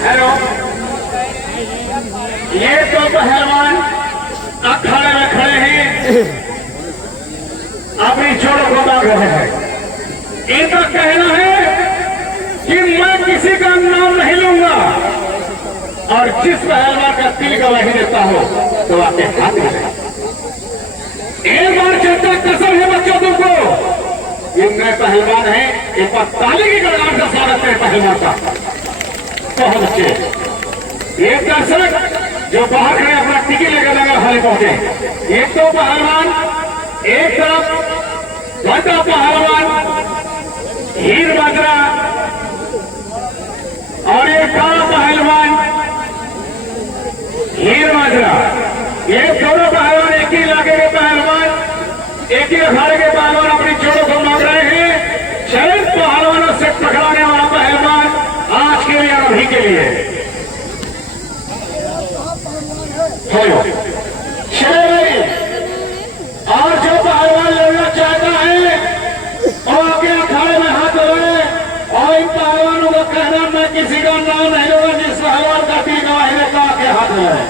Hello, ये तो पहलवान अखाड़े में खड़े हैं, अपनी जोड़ को मांग रहे हैं। इनका कहना है कि मैं किसी का नाम नहीं लूंगा और जिस पहलवान का तिल का वही देता हो तो आपके हाथ में है। एक बार चलता कसम है बच्चों तुमको, इनमें पहलवान है। एक बार ताली की गड़गड़ाहट से स्वागत करें पहलवान का। बहुत अच्छे एक दर्शक जो बाहर खड़े अपना टिकट लेकर लगा हाल पहुंचे। एक तो पहलवान एक तरफ बड़ा पहलवान हीर बजरा और एक काला पहलवान हीर बजरा, ये दोनों पहलवान एक ही इलाके के पहलवान, एक ही अखाड़े के पहलवान अपनी जोड़ों को मांग रहे हैं। शरीफ पहलवानों से टकराने वाला पहलवान आज के लिए और अभी के लिए और जो पहलवान लड़ना चाहता है और आगे अखाड़े में हाथ धोए और इन पहलवानों का कहना मैं किसी का नाम नहीं लूंगा जिस पहलवान का तीन गवाही का आगे हाथ धोए।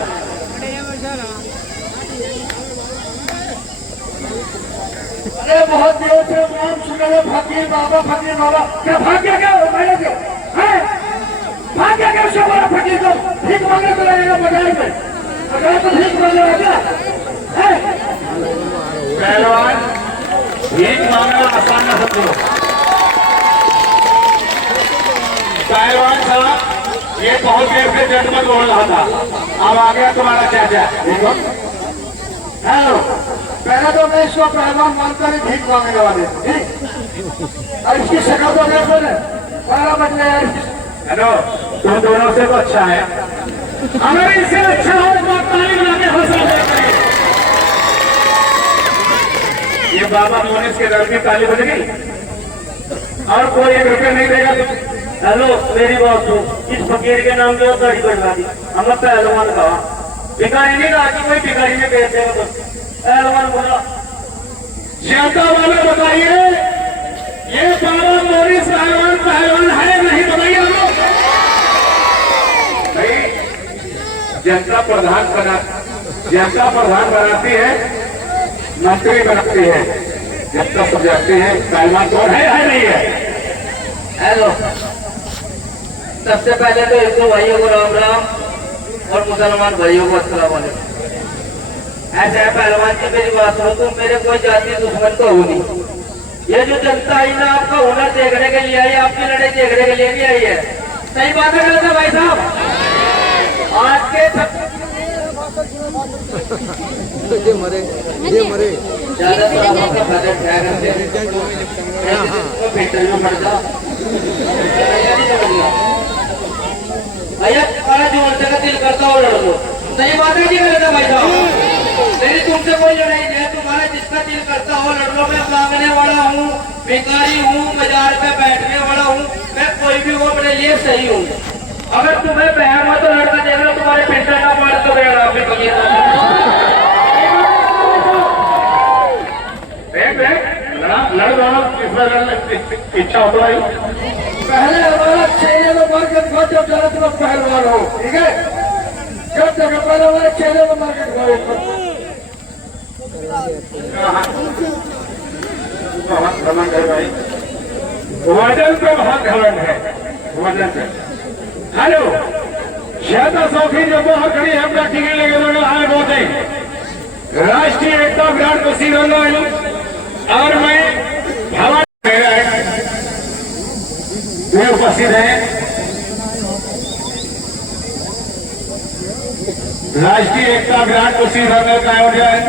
अरे बहुत देर से नाम सुन रहे फकीर बाबा क्या भाग्य क्या हो मैंने क्यों है भाग्य क्या से बोला फकीर को भीख मांगने को लगेगा बाजार में, अगर तो भीख मांगने लगा है पहलवान। भीख मांगना आसान ना समझो पहलवान साहब, ये बहुत देर से जनमत बोल रहा था, अब आ गया तुम्हारा चाचा। देखो हेलो, पहले तो मैं इसको पहलवान मानकर ही भीख मांगने वाले ठीक, और इसकी शक्ल तो देखो ना 12 बज गए। हेलो, तुम दोनों से तो अच्छा है, अगर इससे अच्छा हो तो ताली बना के हौसला दें। ये बाबा मोनिस के दर की ताली बज गई और कोई 1 रुपया नहीं देगा। हेलो मेरी बात सुन, इस फकीर के नाम पे ताली बजवा दी, हम पहलवान कहा भिखारी नहीं कहा कि कोई भिखारी में कहते हैं तो पहलवान बोला। ज्यादा वाले बताइए ये बाबा मोनिस पहलवान है नहीं? बताइए हम लोग भाई। जनता प्रधान बनाती है, मंत्री बनाती है, जनता समझाती है पहलवान कौन है नहीं है। हेलो, सबसे पहले तो हिंदू भाइयों को राम राम और मुसलमान भाइयों को अस्सलाम वालेकुम। ऐसा है पहलवान जी, मेरी बात सुनो, तुम मेरे कोई जाति दुश्मन तो हो नहीं। ये जो जनता आई ना आपका हुनर देखने के लिए आई, आपकी लड़ाई देखने के लिए भी आई है। सही बात है गलत है भाई साहब? आज के मरे ज्यादा भैया तुम्हारा जो वर्ष का दिल करता हो लड़ लो। सही बात है जी गलत है भाई साहब? मेरी तुमसे कोई लड़ाई नहीं है, तुम्हारा जिसका दिल करता हो लड़ लो। मैं मांगने वाला हूँ, भिखारी हूँ, बाजार पे बैठने वाला हूँ, मैं कोई भी हूँ, अपने लिए सही हूँ। अगर तुम्हें बहन हो तो लड़का देख लो, तुम्हारे पिस्टल का मार तो गया लड़ दो, इच्छा हो तो भाई। पहले हमारा चेहरे को मार के दिखाओ जब ज्यादा तुम पहलवान हो, ठीक है? जब जगह पहले हमारे चेहरे को मार के दिखाओ। वजन पे बहुत घमंड है, वजन पे। हेलो, ज्यादा शौकीन जो बाहर खड़ी है अपना टिकट लेके लोग आए बहुत है। राष्ट्रीय एकता विराट को सीधा और मैं भवन में उपस्थित है। राष्ट्रीय एकता विराट को सीधा का आयोजन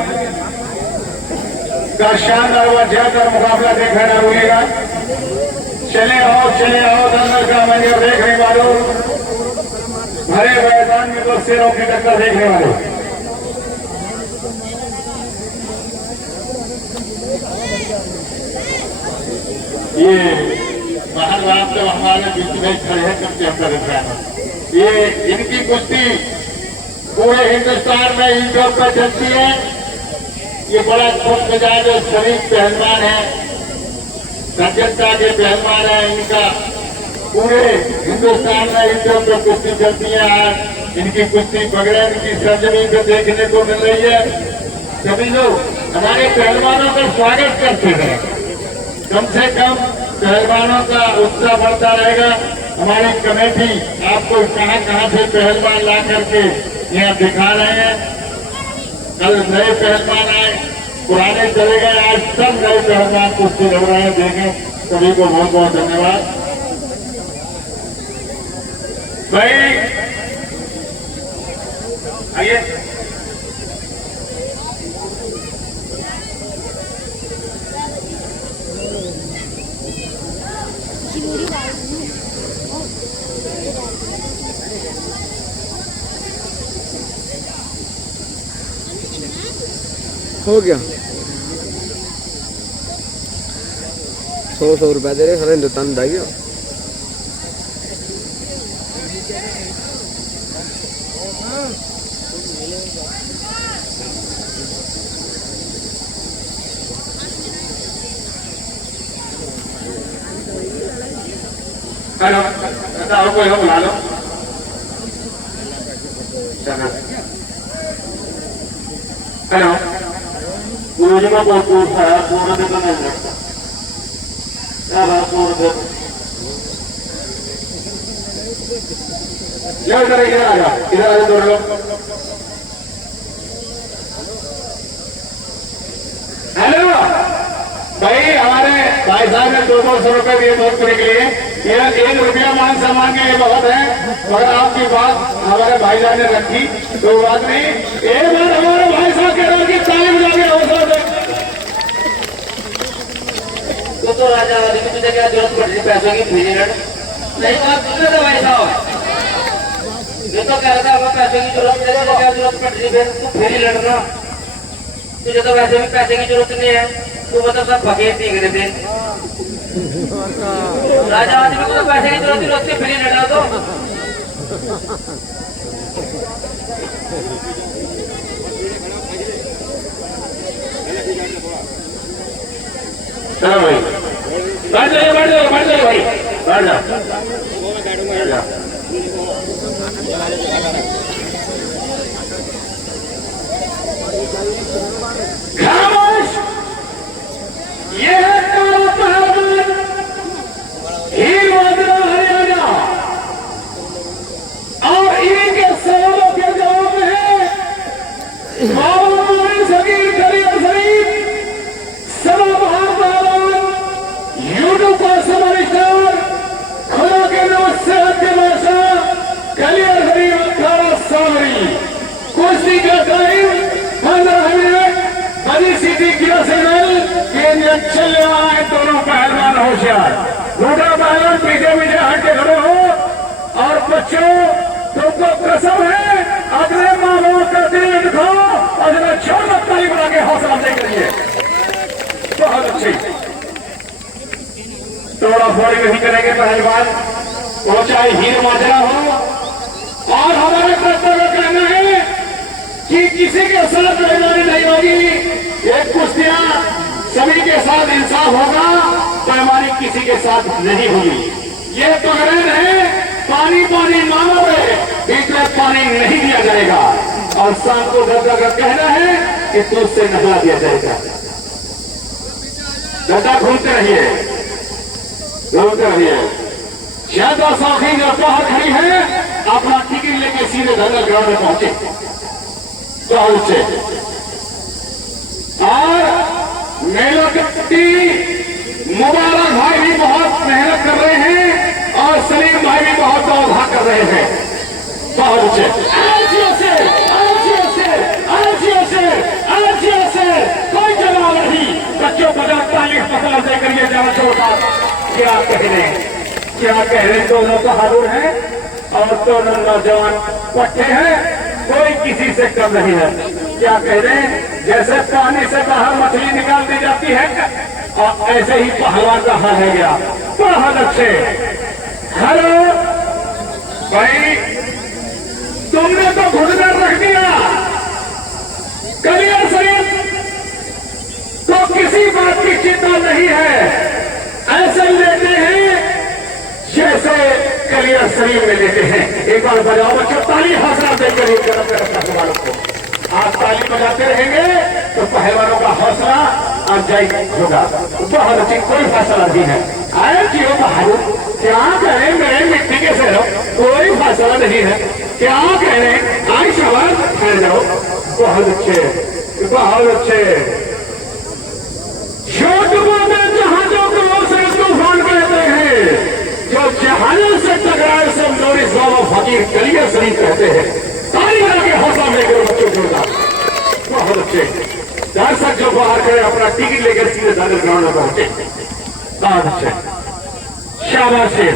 का शानदार व जयकर मुकाबला देखना हुएगा। चले आओ दंगल का मंजर देखने वालों, भरे मैदान में तो शेरों की टक्कर देखने वालों। ये बाहर रात तो हमारे बीच में खड़े हैं करके हम कर रहे हैं। ये इनकी कुश्ती पूरे हिंदुस्तान में ईंटों पर चलती है। ये बड़ा खुश मिजाज और शरीफ पहलवान है, सज्जनता के पहलवान है। इनका पूरे हिंदुस्तान में ईंटों पर कुश्ती चलती है। आज इनकी कुश्ती बगैर की सरजमीन पे देखने को मिल रही है। सभी लोग हमारे पहलवानों का स्वागत करते हैं। कम से कम पहलवानों का उत्साह बढ़ता रहेगा। हमारी कमेटी आपको कहां से पहलवान ला करके यहाँ दिखा रहे हैं। कल नए पहलवान आए, पुराने चले गए, आज सब नए पहलवान कुश्ती लड़ रहे हैं। देखें, सभी को बहुत बहुत धन्यवाद। भाई आइए, हो गया। 100 रुपया दे रहे सारे हिंदुस्तान दाई हो। हेलो, कोई हो बुला लो। हेलो, योजना को कोर्स है, पूर्ण देता नहीं लगता। क्या बात पूर्ण देता? इधर आ जा, इधर आ जा दो लोग। हेलो भाई, हमारे भाई साहब ने 200 रुपए दिए भोजपुरी के लिए। ये 1 रुपया मान सम्मान के लिए बहुत है, मगर आपकी बात हमारे भाई साहब ने रखी तो बात नहीं। एक बार हमारे भाई साहब के नाम की ताली बजा के हौसला दे। तो राजा वाली की तुझे क्या जरूरत पड़ रही पैसों की? नहीं बात सुन रहे थे भाई साहब, ये तो कह रहा था हमें पैसे की जरूरत है, क्या जरूरत पड़ रही है? तू फिर ही लड़ना, तुझे तो वैसे भी पैसे की जरूरत नहीं है। तू मतलब सब फकीर दिख रहे थे। राजा आदमी को तो पैसे की जरूरत नहीं होती, फिर ही लड़ा दो। चलो भाई, बैठ जाइए भाई, बैठ जाओ। खामोश, ये है काला पहलवान हीर वादरा हरियाणा, और इनके सवालों के जवाब में है मामून सगीर करियर शरीफ, सदाबहार पहलवान, यूट्यूब पर समर स्टार, खुदा के नोट सेहत के बादशाह कलियर शरीफ 18 सावरी। कुश्ती का टाइम 15 मिनट। बड़ी सीधी गिरा सिग्नल के चल रहा है। दोनों पहलवान होशियार, दूसरा पहलवान पीछे पीछे हट के खड़े हो। और बच्चों, तुमको कसम है अपने माँ बाप का दिल दिखाओ और जरा छोटा ताली बना के हौसला दे करिए। बहुत अच्छी, थोड़ा फोड़ी नहीं करेंगे पहलवान, वो चाहे हीर माजरा हो। और हमारे दोस्तों का कहना है कि किसी के साथ बेईमानी नहीं होगी। ये कुश्तियां सभी के साथ इंसाफ होगा, बेईमानी किसी के साथ नहीं होगी। ये पगड़न है, पानी पानी मांगोगे, बीच में पानी नहीं दिया जाएगा। और शाम को गद्दा का कहना है कि तुझसे नहला दिया जाएगा। गद्दा घूमते रहिए, घूमते रहिए। ज्यादा शौकीन जो बाहर खड़ी है, अपना टिकट लेके सीधे धरना ग्राउंड में पहुंचे बहुत से। और मेला कमेटी मुबारक भाई भी बहुत मेहनत कर रहे हैं और सलीम भाई भी बहुत दौड़ कर रहे हैं। बहुत अच्छे कोई जवाब नहीं। बच्चों 50-40 पकड़ देकर ये जाना छोड़ता क्या कहने, क्या कहने, दोनों बहादुर हैं और दोनों नौजवान पट्टे हैं, कोई किसी से कम नहीं है। क्या कहने, जैसे पानी से बाहर मछली निकाल दी जाती है और ऐसे ही पहलवान का हाल है गया। बहुत अच्छे। हेलो भाई, तुमने तो घुटना रख दिया। कलिया शरीफ तो किसी बात की चिंता नहीं है, ऐसे लेते हैं जैसे कलिया शरीफ में लेते हैं। एक बार बजाओ बच्चों, ताली हौसला देकर एक तरफ पहलवानों को। आप ताली बजाते रहेंगे तो पहलवानों का हौसला अफजाई होगा। बहुत अच्छी, कोई फैसला नहीं है। आए जियो बहादुर, क्या करें, मेरे मिट्टी के से कोई फैसला नहीं है। क्या करें, आई सवाल ठहर जाओ। बहुत अच्छे, बहुत अच्छे। छोटों में जहाजों को से तूफान कहते हैं, जो जहाजों से टकराए से नूरिस बाबा फकीर कलिया शरीफ कहते हैं। ताली बजा के हौसला लेकर बच्चों जोड़ना। बहुत अच्छे। दर्शक जो बाहर गए अपना टिकट लेकर सीधे दादर ग्राउंड में पहुंचे। बहुत अच्छे, शाबाश शेर,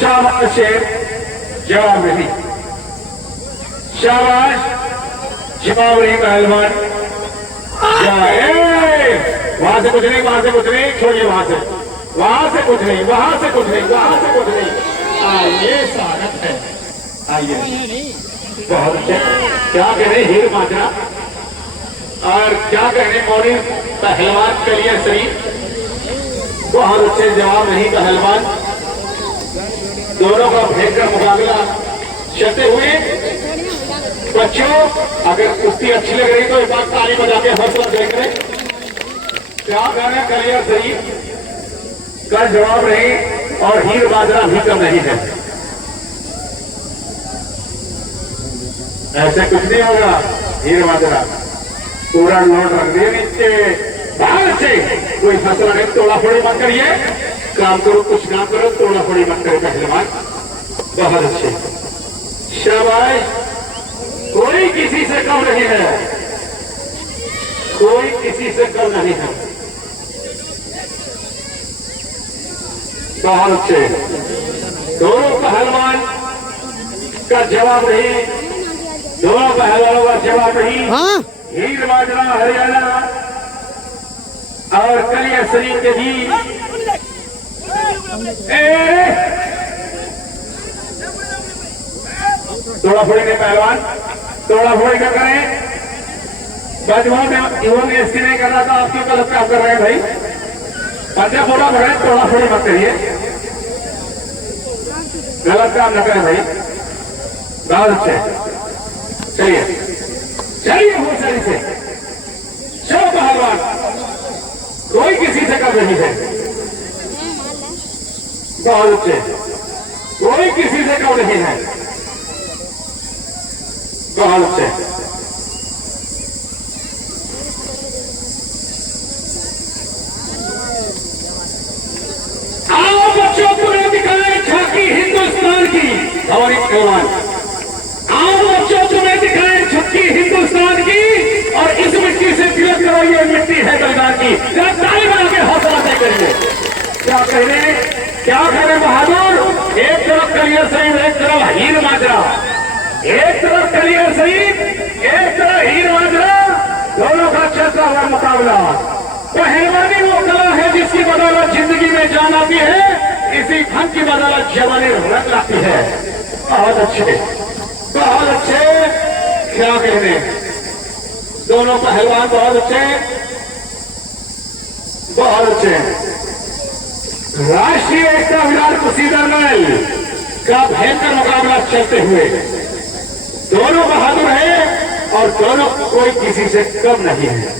शाबाश शेर, जवाब नहीं, शाबाश, जवाब नहीं पहलवान। वहां से कुछ नहीं, वहां से कुछ नहीं, छोड़िए वहां से, वहां से कुछ नहीं, वहां से कुछ नहीं, वहां से कुछ नहीं। आइए, स्वागत है, आइए। बहुत अच्छे। क्या करें हीर माजरा और क्या करें मौनी पहलवान कलिया शरीफ। बहुत अच्छे, जवाब नहीं पहलवान। दोनों का भयंकर मुकाबला चलते हुए। बच्चों, अगर कुश्ती अच्छी लग रही तो एक बार ताली बजा के हौसला देख रहे। क्या कहना कलिया शरीफ का जवाब नहीं और हीर माजरा भी कम नहीं है। ऐसे कुछ नहीं होगा। हीर माजरा पूरा नोट रख दिए नीचे। बाहर से कोई फैसला नहीं, तोड़ा फोड़ी मत करिए, काम करो, कुछ काम करो, तोड़ा फोड़ी मत करो पहलवान। बहुत अच्छे, शाबाश। कोई किसी से कम नहीं है, कोई किसी से कम नहीं है। बहुत अच्छे। दोनों पहलवान का जवाब नहीं, दोनों पहलवानों का जवाब नहीं। हाँ? हीर माजरा हरियाणा और कलिया शरीफ के भी तोड़ा फोड़ी नहीं पहलवान, तोड़ा फोड़ी क्या करें। युवा इसकी नहीं कर रहा था, आपकी गलत काम कर रहे हैं भाई। पंजा बोला भरे, तोड़ा फोड़ी मत करिए, गलत काम न करें भाई। बहुत अच्छे, चलिए चलिए, होशियारी से चलो पहलवान, कोई किसी से कम नहीं है। बहुत अच्छे, कोई किसी से कम नहीं है। बहुत अच्छे। आओ बच्चों, तुम्हें दिखाएं झांकी हिंदुस्तान की हमारी पहलवान। आओ बच्चों, तुम्हें दिखाएं झांकी हिंदुस्तान की, और इस मिट्टी से तिलक करो, ये मिट्टी है बलिदान की। ताली बना के हौसला तय करिए। क्या कहने, क्या कहने बहादुर। एक तरफ कलिया शरीफ, एक तरफ हीर माजरा। एक तरफ कलिया शरीफ, एक तरफ हीर माजरा। दोनों का चलता हुआ मुकाबला। पहलवानी वो कला है जिसकी बदौलत जिंदगी में जान आती है, इसी फन की बदौलत जवानी रंग लाती है। बहुत अच्छे, बहुत अच्छे। क्या कहने, दोनों पहलवान बहुत अच्छे, बहुत अच्छे। राष्ट्रीय एकता विराट कुशीधर महल का भयंकर मुकाबला चलते हुए। दोनों बहादुर हैं और दोनों कोई किसी से कम नहीं है।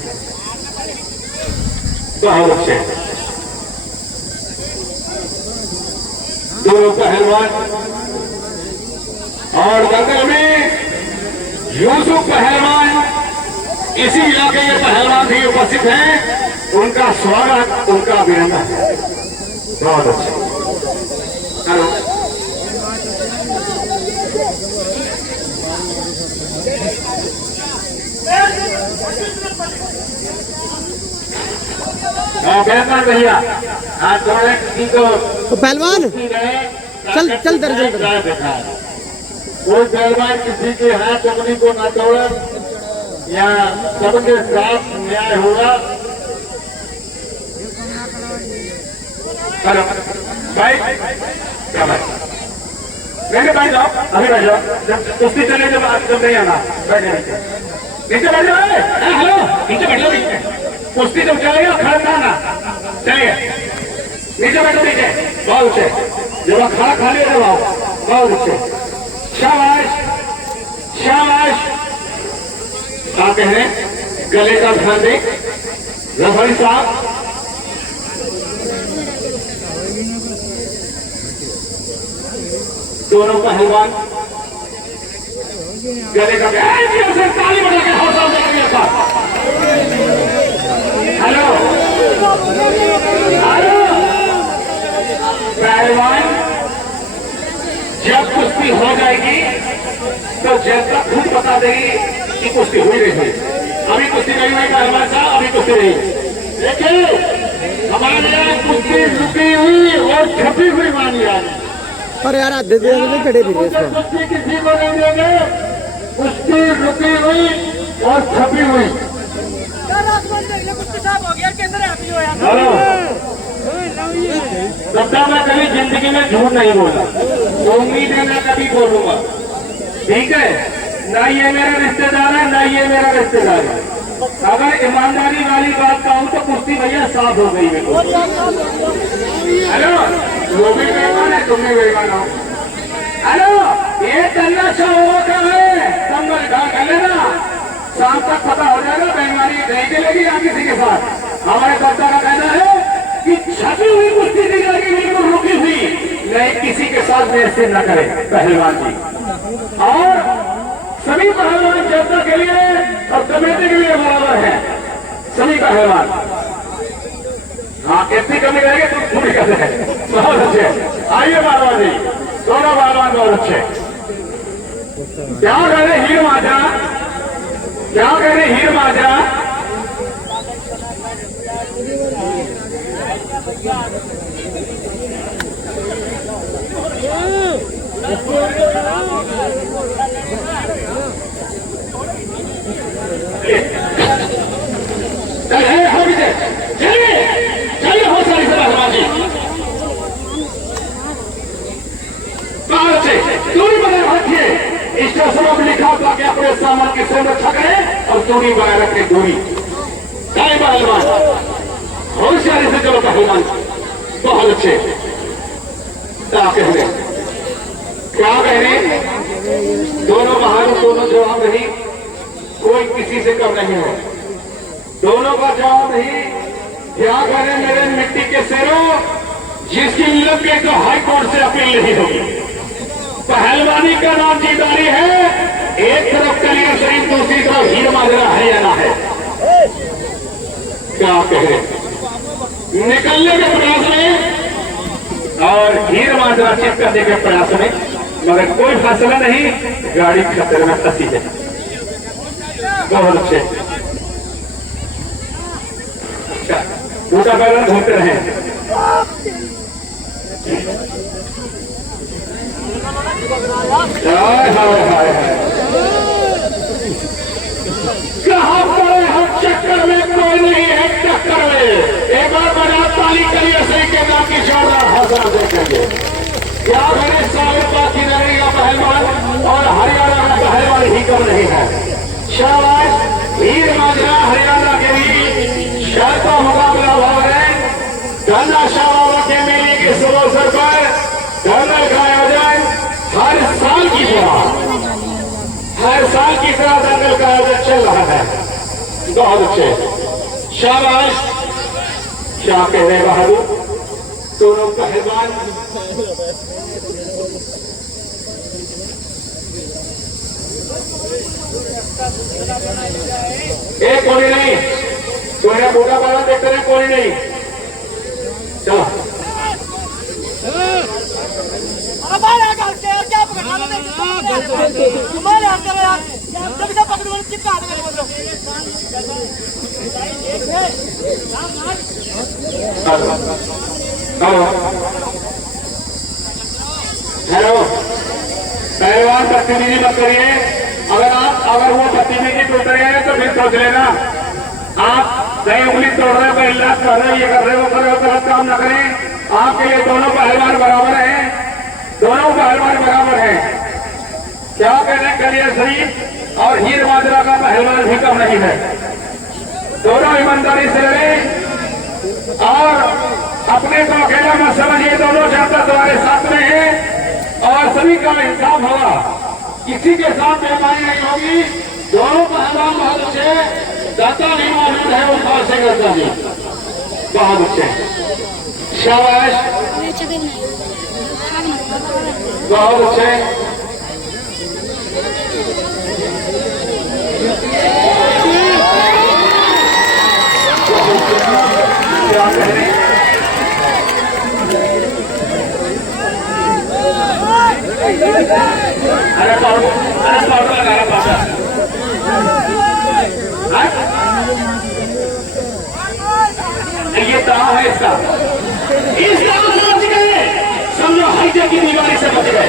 बहुत अच्छे, दोनों पहलवान। और दंगल में यूसुफ पहलवान, इसी इलाके के पहलवान भी उपस्थित हैं। उनका स्वागत, उनका अभिनंदन। बहुत अच्छे। हेलो, कहना भैया हाँ थोड़े किसी को तो पहलवान चल चल दर्जन कोई पहलवान किसी के हाथ उंगली को ना तोड़े या सबके साथ न्याय होगा। हेलो भाई क्या भाई मेरे भाई जाओ अभी बैठ जाओ जब कुश्ती चले जब नहीं आना बैठ जाओ नीचे बैठ जाओ। हेलो नीचे बैठ जाओ नीचे कुश्ती जब चलेगा खड़ा खाना चलिए नीचे बैठो नीचे बहुत अच्छे जब खड़ा खा लिया जब आओ बहुत अच्छे शाबाश शाबाश क्या कह रहे गले का ध्यान दे रफरी साहब दोनों पहलवान गले का ताली बजा के हौसला देंगे। हेलो हेलो पहलवान जब कुश्ती हो जाएगी तो जनता खुद बता देगी कि कुश्ती हुई नहीं हुई। अभी कुश्ती नहीं हुई पहलवान साहब अभी कुश्ती नहीं। देखिए हमारे यहाँ कुश्ती रुकी हुई और छपी हुई मानी जाती। और यार आधे दिन में खड़े भी रहे कुश्ती किसी को नहीं देंगे कुश्ती रुकी हुई और छपी हुई। सत्ता मैं कभी जिंदगी में झूठ नहीं बोला तो उम्मीद है मैं कभी बोलूंगा ठीक है ना ये मेरा रिश्तेदार है ना ये मेरा रिश्तेदार है। अगर ईमानदारी वाली बात कहूँ तो कुश्ती भैया साफ हो गई है। हेलो वो भी बेईमान है तुम भी बेईमान हो। हेलो ये करना चाहोगा क्या है संगल ढा लेना शाम तक पता हो जाएगा बेईमानी नहीं चलेगी या किसी के साथ। हमारे सरकार का कहना है कि छपी हुई कुश्ती दी जाएगी बिल्कुल रुकी हुई नहीं किसी के साथ मेरे से न करे पहलवान जी। और सभी पहलवान जनता के लिए और कमेटी के लिए बराबर है सभी पहलवान। हाँ कितनी कमी रहेगी तुम पूरी करते हैं बहुत अच्छे। आइए पहलवान जी दोनों पहलवान बहुत अच्छे। क्या कह रहे हीर माजरा क्या कह रहे हीर माजरा चलिए चलिए हो सारी से पहलवान जी बाहर से दूरी बनाए रखिए। स्टेशनों में लिखा होता कि अपने सामान की सुरक्षा करें और दूरी बनाए रखें दूरी। चाहे पहलवान होशियारी से चलो पहलवान बहुत अच्छे। क्या कह रहे दोनों बहादुर दोनों जवाब नहीं कोई किसी से कम नहीं है दोनों का जवाब नहीं। क्या करें मेरे मिट्टी के शेरों जिसकी लगे तो हाई कोर्ट से अपील नहीं होगी। पहलवानी का नाम जीदारी है एक तरफ कलियर शरीफ दूसरी तरफ हीर माजरा हरियाणा है। क्या कह रहे निकलने के प्रयास में और हीर माजरा चेक करने के प्रयास में मगर कोई फासला नहीं गाड़ी खतरे में फंसी है। बहुत अच्छे टूटा बैलन घूमते रहे। कहाँ पड़े हम चक्कर में कोई नहीं है टक्कर में। एक बार बना ताली करिए सही के नाम की जोरदार हौसला देखेंगे। क्या मेरे सारे बाकी रहेगा पहलवान और हरियाणा का पहलवान ही कम नहीं है। शाबाश हीर माजरा हरियाणा के लिए शर्त का मुकाबला हो रहे गन्ना शाह के मेले के शुभ अवसर पर गन्ना का आयोजन हर साल की तरह दंगल का आयोजन चल रहा है। बहुत अच्छे शाबाश क्या कह रहे बहादुर दोनों पहलवान। एक कोई नहीं तुम्हारा मोटा बाला देखते रहे कोई नहीं। चलो हमारे क्या हेलो, पहलवान बदतमीजी मत करिए। अगर वो बदतमीजी टूट रहे हैं तो फिर सोच लेना। आप कहीं उंगली तोड़ रहे हो, कहीं इलाज कर रहे हो, ये कर रहे हो, कर रहे हो, गलत काम न करें। आपके लिए दोनों पहलवान बराबर हैं, दोनों पहलवान बराबर हैं। क्या कहने करिए शरीफ और हीर माजरा का पहलवान भी कम नहीं है। दोनों ईमानदारी से लड़े और अपने को अकेला मत समझिए। दोनों जनता तुम्हारे साथ में है और सभी का इंसाफ होगा, किसी के साथ बेईमानी नहीं होगी। दोनों पहलवान बहुत अच्छे, दाता भी मौजूद है, वो खास से करता जी बहुत अच्छे, शाबाश, बहुत अच्छे। क्या कह रहे हैं? अरे पाउडर लगा रहा पाउडर। ये तनाव है इसका समझ गए, समझो हाइजे की बीमारी से बच गए।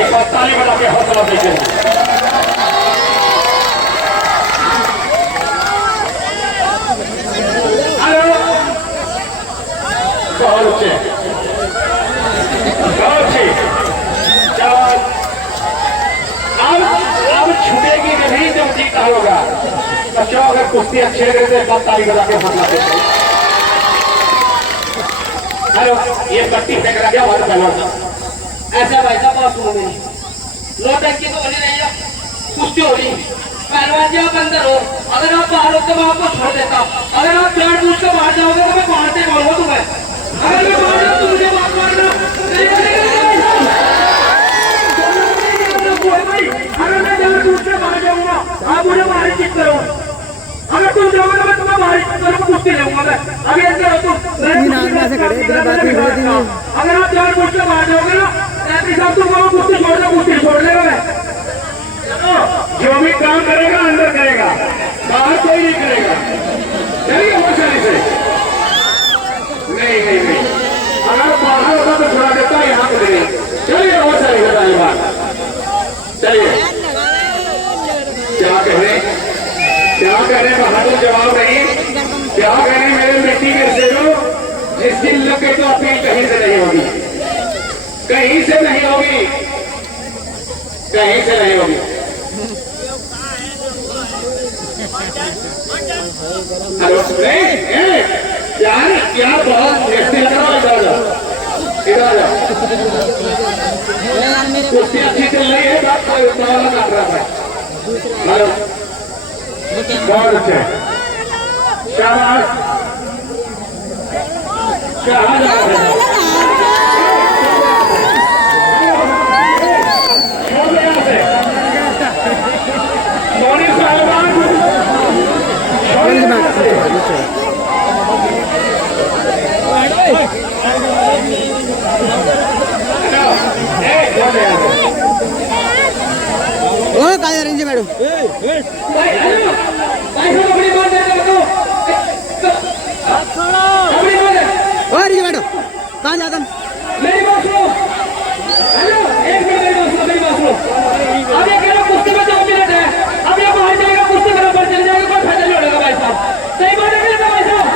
एक बार ताली बजा के हौसला देते हैं। बहुत अच्छे, बहुत अच्छे। अब छूटेगी नहीं जब जीता होगा। बच्चों अगर कुश्ती अच्छे लगे तो एक ताली बजा के हौसला देते हैं। हेलो, ये पट्टी फेंक रहा क्या हमारे पहलवान? ऐसा भाई साहब बात सुनो मेरी, नोटंकी तो बनी रही है, कुश्ती हो रही। पहलवान जी आप अंदर हो, अगर आप बाहर हो तो मैं आपको छोड़ देता। अगर आप जान बूझ कर बाहर जाओगे तो मैं बाहर से बोलूंगा तुम्हें। अगर मैं बाहर जाऊँ तो मुझे बात मारना अगर मैं जान बूझ कर बाहर जाऊंगा आप मुझे बाहर चित करो। अगर तुम जाओगे तो मैं तुम्हें बाहर चित करूँ, कुश्ती लूंगा मैं। अभी अंदर हो तुम, अगर आप जान बूझ कर बाहर जाओगे ना साहब तुमको कुश्ती छोड़ दो, कुश्ती छोड़ देगा मैं। जो भी काम करेगा अंदर करेगा, बाहर कोई नहीं करेगा। चलिए होशियारी से। नहीं, अगर बाहर होता तो छुड़ा देता, यहाँ पे नहीं। चलिए होशियारी से पहलवान, चलिए। क्या कह रहे बहादुर जवाब नहीं। क्या कह रहे मेरे मिट्टी के शेरों, जिस दिन लगे तो अपील कहीं से नहीं होगी, कहीं से नहीं होगी, कहीं से नहीं होगी। यार क्या बहुत व्यक्ति लग रहा है। इधर आ कुश्ती अच्छी चल रही है, बात काट रहा है। हेलो, बहुत अच्छे, शाबाश, मोनी पहलवान ओ काले रेंज मैडम ओ रेंज मैडम कहाँ जाता मेरी बात सुनो। हेलो, एक मिनट मेरी बात सुनो। अब ये कह रहा कुश्ती में 2 मिनट है, अब ये बाहर जाएगा, कुश्ती बराबर चल जाएगा, कोई फायदा नहीं होगा भाई साहब। सही बात है क्या भाई साहब?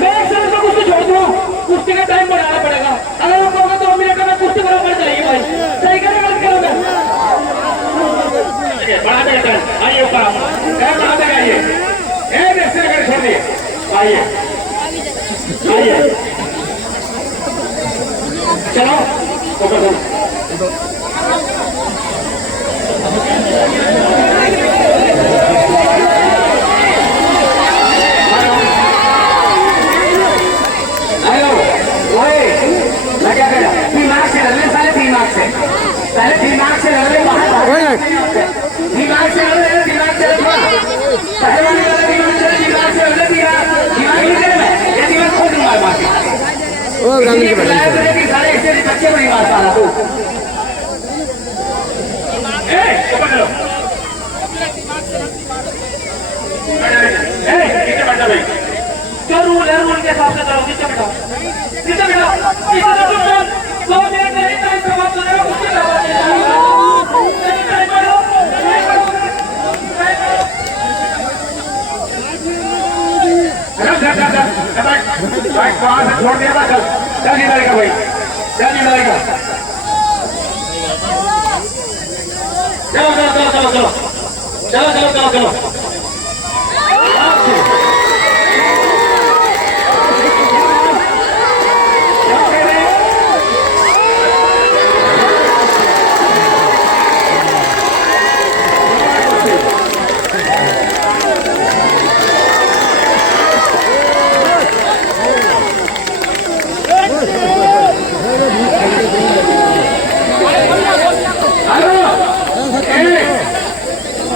मैं एक साल का कुश्ती छोड़ दूँ, कुश्ती का टाइम बढ़ाना पड़ेगा। अगर आप कहोगे 2 मिनट में कुश्ती बराबर चलेगी भाई, सही कह रहे गलत करोगे? बढ़ा देगा टाइम, आइए ऊपर, बढ़ा देगा। आइए छोड़ दिए, आइए चलो मैं क्या कह रहा हूँ, दिमाग से लड़ ले साले, दिमाग से पहले दिमाग से लड़ ले, दिमाग से लड़ ले, दिमाग से पहले वाली दिमाग से लड़ ले, दिमाग नहीं करे ये दिमाग खोल दूंगा बाकी ओ ग्रामीण के सारे इससे बच्चे नहीं मार पा रहा तू। बेटा भाई? जो रूल है रूल के हिसाब से करो। नीचे बैठो, नीचे बैठो, नीचे बैठो। 2 मिनट नहीं टाइम समाप्त हो जाएगा, उसके बाद बाइक वहां से छोड़ दिया था। चल चल नहीं डालेगा भाई, चल नहीं डालेगा। चलो चलो चलो चलो चलो चलो चलो चलो चलो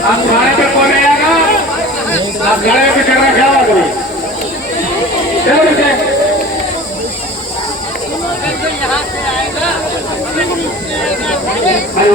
आप खाने पे कौन आएगा? आप खाने पे करना क्या बात हुई? चलो नीचे। आयो